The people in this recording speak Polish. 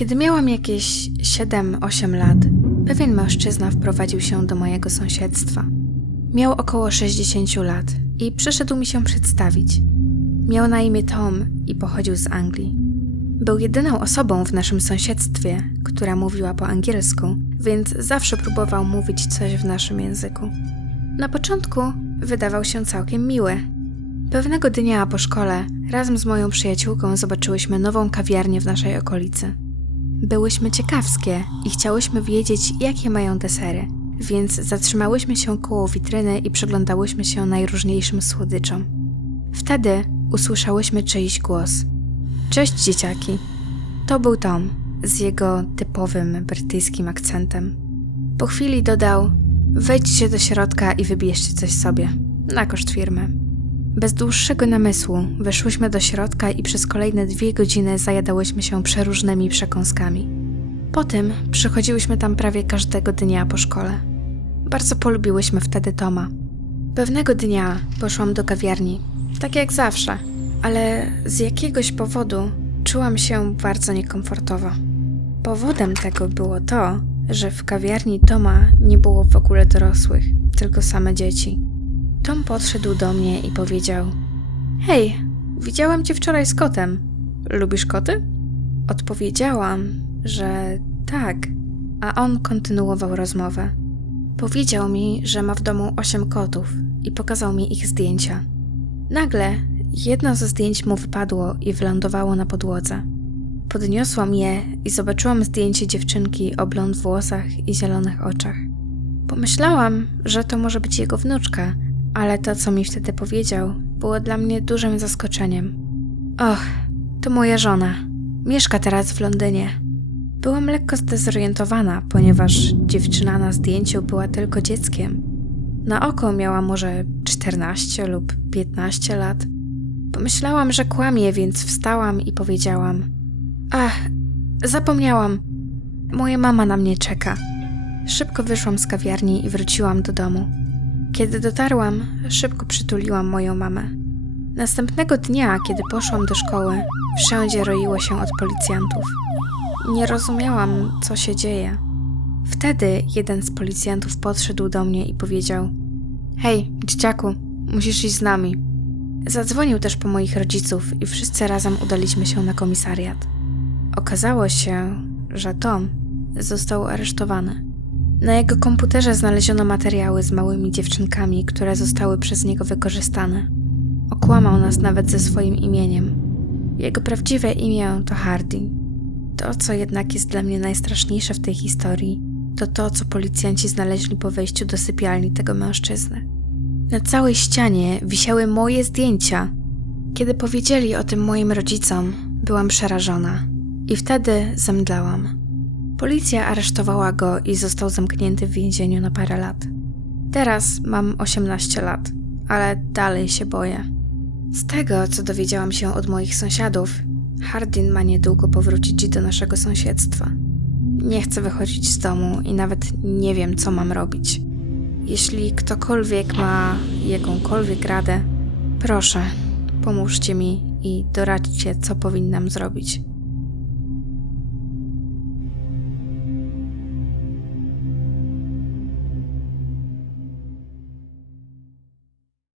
Kiedy miałam jakieś 7-8 lat, pewien mężczyzna wprowadził się do mojego sąsiedztwa. Miał około 60 lat i przyszedł mi się przedstawić. Miał na imię Tom i pochodził z Anglii. Był jedyną osobą w naszym sąsiedztwie, która mówiła po angielsku, więc zawsze próbował mówić coś w naszym języku. Na początku wydawał się całkiem miły. Pewnego dnia po szkole razem z moją przyjaciółką zobaczyłyśmy nową kawiarnię w naszej okolicy. Byłyśmy ciekawskie i chciałyśmy wiedzieć, jakie mają desery, więc zatrzymałyśmy się koło witryny i przyglądałyśmy się najróżniejszym słodyczom. Wtedy usłyszałyśmy czyjś głos. Cześć dzieciaki. To był Tom z jego typowym brytyjskim akcentem. Po chwili dodał: Wejdźcie do środka i wybierzcie coś sobie, na koszt firmy. Bez dłuższego namysłu weszłyśmy do środka i przez kolejne dwie godziny zajadałyśmy się przeróżnymi przekąskami. Potem przychodziłyśmy tam prawie każdego dnia po szkole. Bardzo polubiłyśmy wtedy Toma. Pewnego dnia poszłam do kawiarni, tak jak zawsze, ale z jakiegoś powodu czułam się bardzo niekomfortowo. Powodem tego było to, że w kawiarni Toma nie było w ogóle dorosłych, tylko same dzieci. Tom podszedł do mnie i powiedział: Hej, widziałam cię wczoraj z kotem. Lubisz koty? Odpowiedziałam, że tak, a on kontynuował rozmowę. Powiedział mi, że ma w domu osiem kotów i pokazał mi ich zdjęcia. Nagle jedno ze zdjęć mu wypadło i wylądowało na podłodze. Podniosłam je i zobaczyłam zdjęcie dziewczynki o blond włosach i zielonych oczach. Pomyślałam, że to może być jego wnuczka, ale to, co mi wtedy powiedział, było dla mnie dużym zaskoczeniem. Och, to moja żona. Mieszka teraz w Londynie. Byłam lekko zdezorientowana, ponieważ dziewczyna na zdjęciu była tylko dzieckiem. Na oko miała może 14 lub 15 lat. Pomyślałam, że kłamie, więc wstałam i powiedziałam: Ach, zapomniałam. Moja mama na mnie czeka. Szybko wyszłam z kawiarni i wróciłam do domu. Kiedy dotarłam, szybko przytuliłam moją mamę. Następnego dnia, kiedy poszłam do szkoły, wszędzie roiło się od policjantów. Nie rozumiałam, co się dzieje. Wtedy jeden z policjantów podszedł do mnie i powiedział: Hej, dzieciaku, musisz iść z nami. Zadzwonił też po moich rodziców i wszyscy razem udaliśmy się na komisariat. Okazało się, że Tom został aresztowany. Na jego komputerze znaleziono materiały z małymi dziewczynkami, które zostały przez niego wykorzystane. Okłamał nas nawet ze swoim imieniem. Jego prawdziwe imię to Hardy. To, co jednak jest dla mnie najstraszniejsze w tej historii, to to, co policjanci znaleźli po wejściu do sypialni tego mężczyzny. Na całej ścianie wisiały moje zdjęcia. Kiedy powiedzieli o tym moim rodzicom, byłam przerażona i wtedy zemdlałam. Policja aresztowała go i został zamknięty w więzieniu na parę lat. Teraz mam 18 lat, ale dalej się boję. Z tego, co dowiedziałam się od moich sąsiadów, Hardin ma niedługo powrócić do naszego sąsiedztwa. Nie chcę wychodzić z domu i nawet nie wiem, co mam robić. Jeśli ktokolwiek ma jakąkolwiek radę, proszę, pomóżcie mi i doradźcie, co powinnam zrobić.